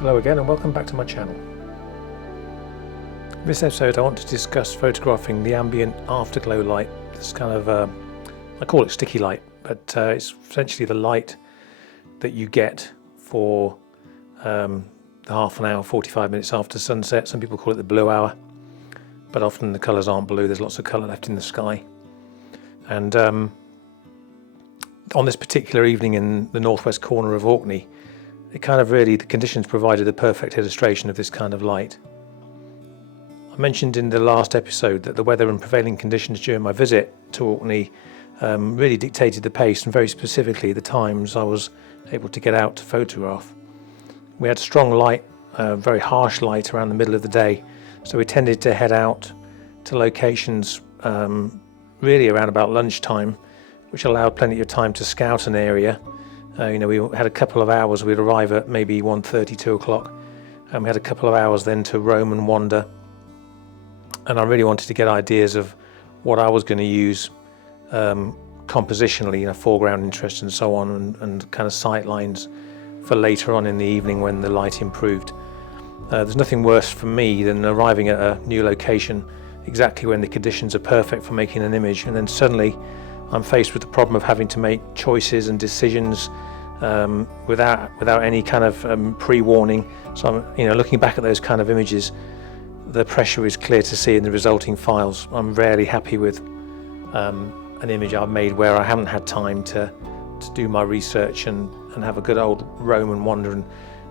Hello again and welcome back to my channel. In this episode I want to discuss photographing the ambient afterglow light. This kind of, I call it sticky light, but it's essentially the light that you get for the half an hour, 45 minutes after sunset. Some people call it the blue hour, but often the colours aren't blue, there's lots of colour left in the sky. And on this particular evening in the northwest corner of Orkney, it kind of really, the conditions provided a perfect illustration of this kind of light. I mentioned in the last episode that the weather and prevailing conditions during my visit to Orkney really dictated the pace, and very specifically the times I was able to get out to photograph. We had strong light, very harsh light around the middle of the day, so we tended to head out to locations really around about lunchtime, which allowed plenty of time to scout an area. We had a couple of hours. We'd arrive at maybe 1:30, 2 o'clock, and we had a couple of hours then to roam and wander. And I really wanted to get ideas of what I was going to use compositionally, foreground interest and so on, and kind of sight lines for later on in the evening when the light improved. There's nothing worse for me than arriving at a new location exactly when the conditions are perfect for making an image, and then suddenly I'm faced with the problem of having to make choices and decisions without any kind of pre-warning. So I'm, looking back at those kind of images, the pressure is clear to see in the resulting files. I'm rarely happy with an image I've made where I haven't had time to do my research and have a good old roam and wander, and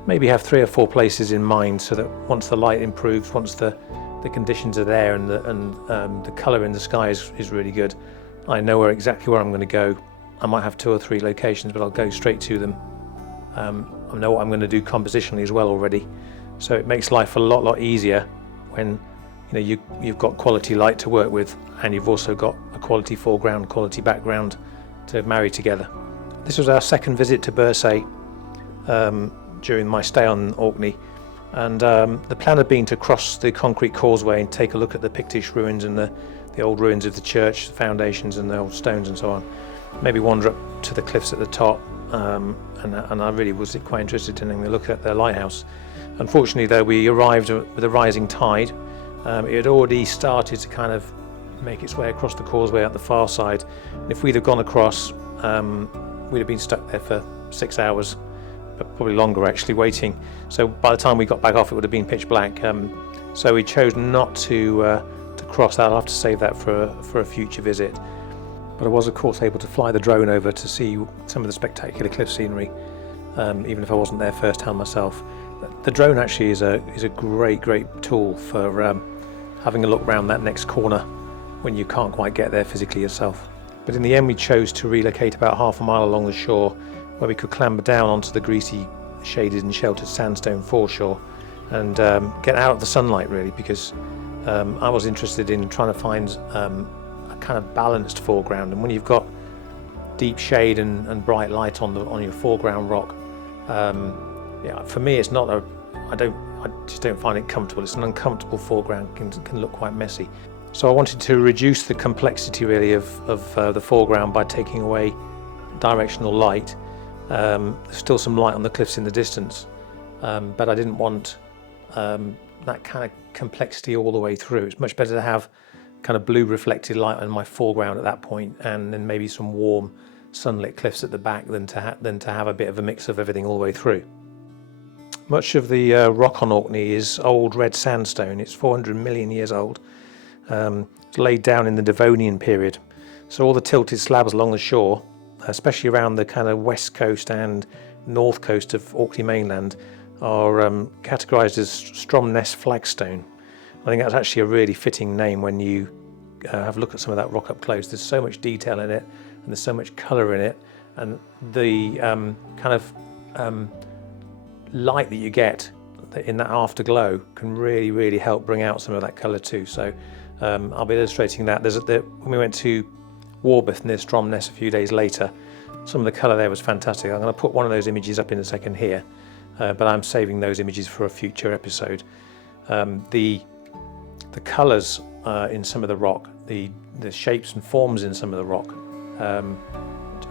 maybe have 3 or 4 places in mind, so that once the light improves, once the conditions are there and the colour in the sky is really good, I know exactly where I'm going to go. I might have 2 or 3 locations, but I'll go straight to them. I know what I'm going to do compositionally as well already, so it makes life a lot easier when you've got quality light to work with, and you've also got a quality foreground, quality background to marry together. This was our second visit to Birsay during my stay on Orkney, and the plan had been to cross the concrete causeway and take a look at the Pictish ruins and the old ruins of the church, the foundations and the old stones and so on. Maybe wander up to the cliffs at the top, and I really was quite interested in having a look at the lighthouse. Unfortunately though, we arrived with a rising tide. It had already started to kind of make its way across the causeway at the far side, and if we'd have gone across, we'd have been stuck there for 6 hours, but probably longer actually, waiting. So by the time we got back off, it would have been pitch black. So we chose not to cross that. I'll have to save that for a future visit. But I was of course able to fly the drone over to see some of the spectacular cliff scenery, even if I wasn't there first hand myself. The drone actually is a great tool for having a look around that next corner when you can't quite get there physically yourself. But in the end we chose to relocate about half a mile along the shore, where we could clamber down onto the greasy, shaded and sheltered sandstone foreshore and get out of the sunlight really, because I was interested in trying to find a kind of balanced foreground. And when you've got deep shade and bright light on your foreground rock, for me it's not I just don't find it comfortable. It's an uncomfortable foreground, can look quite messy. So I wanted to reduce the complexity really of the foreground by taking away directional light. There's still some light on the cliffs in the distance, but I didn't want that kind of complexity all the way through. It's much better to have kind of blue reflected light on my foreground at that point, and then maybe some warm sunlit cliffs at the back, than to have a bit of a mix of everything all the way through. Much of the rock on Orkney is old red sandstone. It's 400 million years old. It's laid down in the Devonian period. So all the tilted slabs along the shore, especially around the kind of west coast and north coast of Orkney mainland, are categorised as Stromness flagstone. I think that's actually a really fitting name when you have a look at some of that rock up close. There's so much detail in it, and there's so much colour in it, and the kind of light that you get in that afterglow can really help bring out some of that colour too. So I'll be illustrating that. When we went to Warburton near Stromness a few days later, some of the colour there was fantastic. I'm going to put one of those images up in a second here, but I'm saving those images for a future episode. The colours in some of the rock, the shapes and forms in some of the rock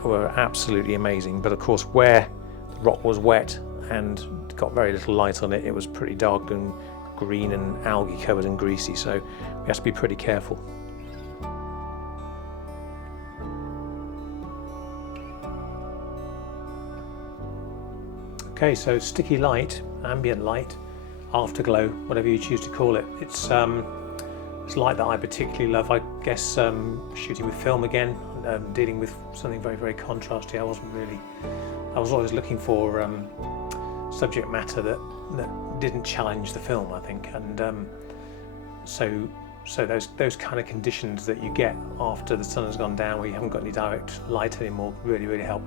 were absolutely amazing. But of course, where the rock was wet and got very little light on it. It was pretty dark and green and algae covered and greasy, so we have to be pretty careful. Okay, so sticky light, ambient light, afterglow, whatever you choose to call it. It's light that I particularly love. I guess shooting with film again, dealing with something very, very contrasty. I was always looking for subject matter that didn't challenge the film, I think, and so those kind of conditions that you get after the sun has gone down, where you haven't got any direct light anymore, really, really help.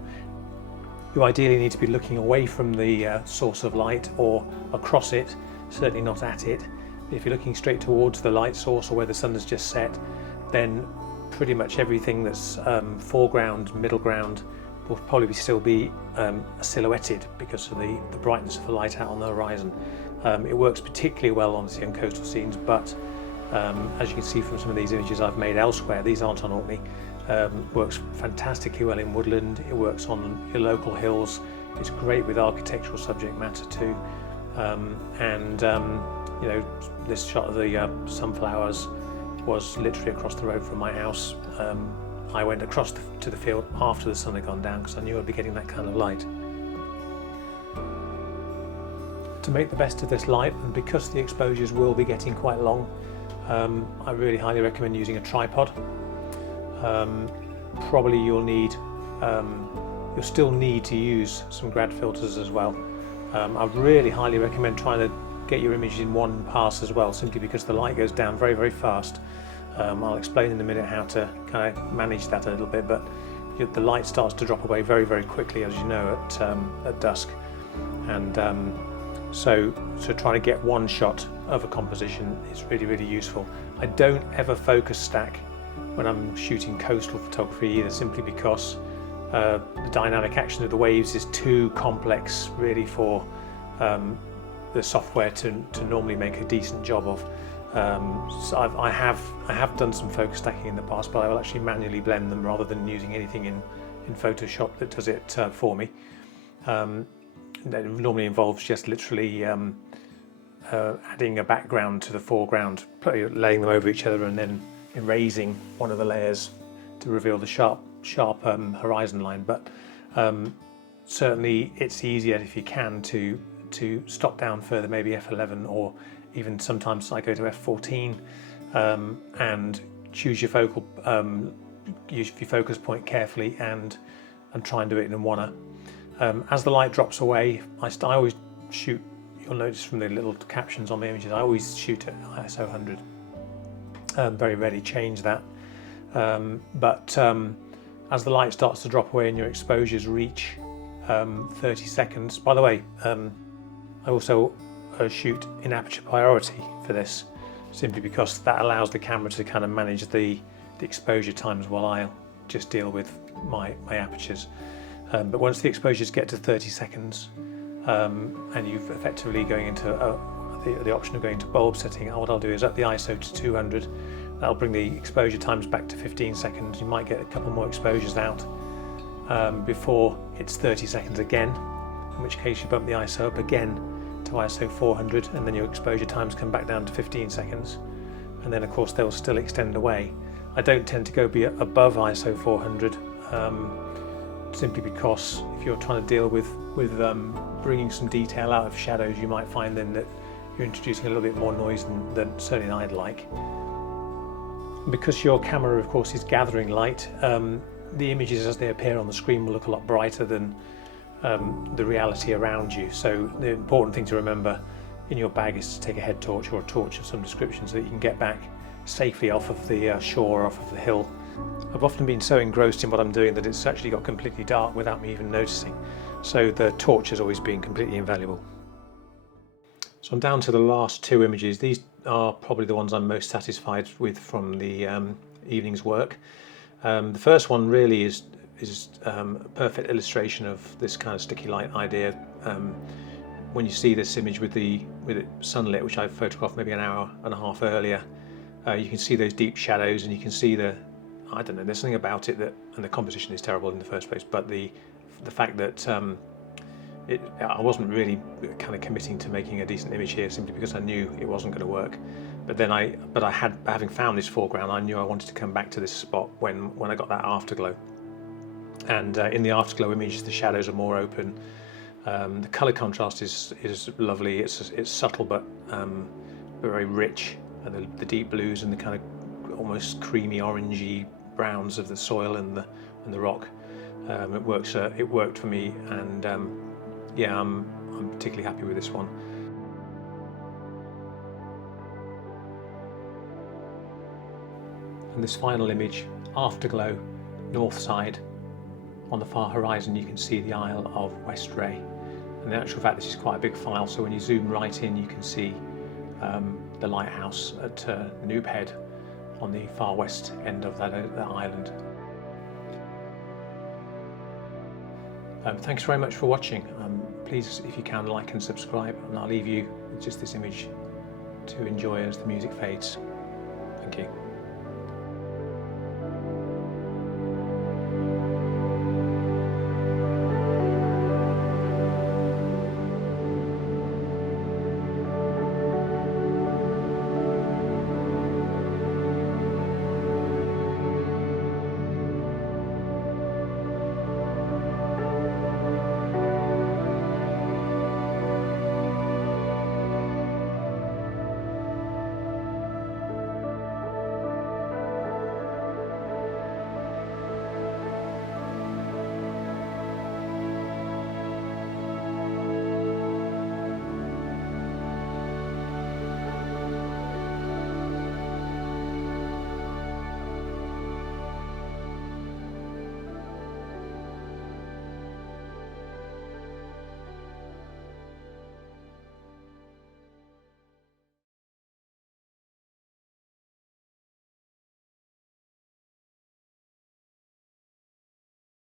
You ideally need to be looking away from the source of light or across it, certainly not at it. If you're looking straight towards the light source or where the sun has just set, then pretty much everything that's foreground, middle ground will probably still be silhouetted because of the brightness of the light out on the horizon. It works particularly well obviously on coastal scenes, but as you can see from some of these images I've made elsewhere, these aren't on Orkney. Works fantastically well in woodland, it works on your local hills, it's great with architectural subject matter too, you know, this shot of the sunflowers was literally across the road from my house. I went across to the field after the sun had gone down because I knew I'd be getting that kind of light. To make the best of this light, and because the exposures will be getting quite long, I really highly recommend using a tripod. Probably you'll still need to use some grad filters as well. I really highly recommend trying to get your image in one pass as well, simply because the light goes down very, very fast. I'll explain in a minute how to kind of manage that a little bit, but the light starts to drop away very, very quickly, as you know, at dusk, and so trying to get one shot of a composition is really, really useful. I don't ever focus stack when I'm shooting coastal photography either, simply because the dynamic action of the waves is too complex really for the software to normally make a decent job of. So I have done some focus stacking in the past, but I will actually manually blend them rather than using anything in Photoshop that does it for me. That normally involves just literally adding a background to the foreground, laying them over each other and then erasing one of the layers to reveal the sharp horizon line. But certainly it's easier if you can to stop down further, maybe f11, or even sometimes I go to f14 and choose your use your focus point carefully and try and do it in one. As the light drops away, I always shoot. You'll notice from the little captions on the images, I always shoot at ISO 100. Very rarely change that, but as the light starts to drop away and your exposures reach 30 seconds. By the way, I also shoot in aperture priority for this, simply because that allows the camera to kind of manage the exposure times while I'll just deal with my apertures. But once the exposures get to 30 seconds and you've effectively going into the option of going to bulb setting, what I'll do is up the ISO to 200. That'll bring the exposure times back to 15 seconds. You might get a couple more exposures out before it's 30 seconds again, in which case you bump the ISO up again to ISO 400, and then your exposure times come back down to 15 seconds. And then of course they'll still extend away. I don't tend to go above ISO 400 simply because if you're trying to deal with bringing some detail out of shadows, you might find then that you're introducing a little bit more noise than certainly I'd like. Because your camera of course is gathering light, the images as they appear on the screen will look a lot brighter than the reality around you. So the important thing to remember in your bag is to take a head torch or a torch of some description so that you can get back safely off of the shore, off of the hill. I've often been so engrossed in what I'm doing that it's actually got completely dark without me even noticing. So the torch has always been completely invaluable. So I'm down to the last two images. These are probably the ones I'm most satisfied with from the evening's work. The first one really is a perfect illustration of this kind of sticky light idea. When you see this image with it sunlit, which I photographed maybe an hour and a half earlier, you can see those deep shadows, and you can see I don't know, there's something about it and the composition is terrible in the first place, but the fact that I wasn't really kind of committing to making a decent image here simply because I knew it wasn't going to work. But then having found this foreground, I knew I wanted to come back to this spot when I got that afterglow. And in the afterglow image, the shadows are more open. The color contrast is lovely. It's subtle but very rich, and the deep blues and the kind of almost creamy orangey browns of the soil and the rock. It worked for me, and yeah, I'm particularly happy with this one. And this final image, afterglow, north side. On the far horizon you can see the Isle of West Ray. And in actual fact this is quite a big file, so when you zoom right in you can see the lighthouse at Noob Head on the far west end of that island. Thanks very much for watching. Please, if you can, like and subscribe, and I'll leave you with just this image to enjoy as the music fades. Thank you.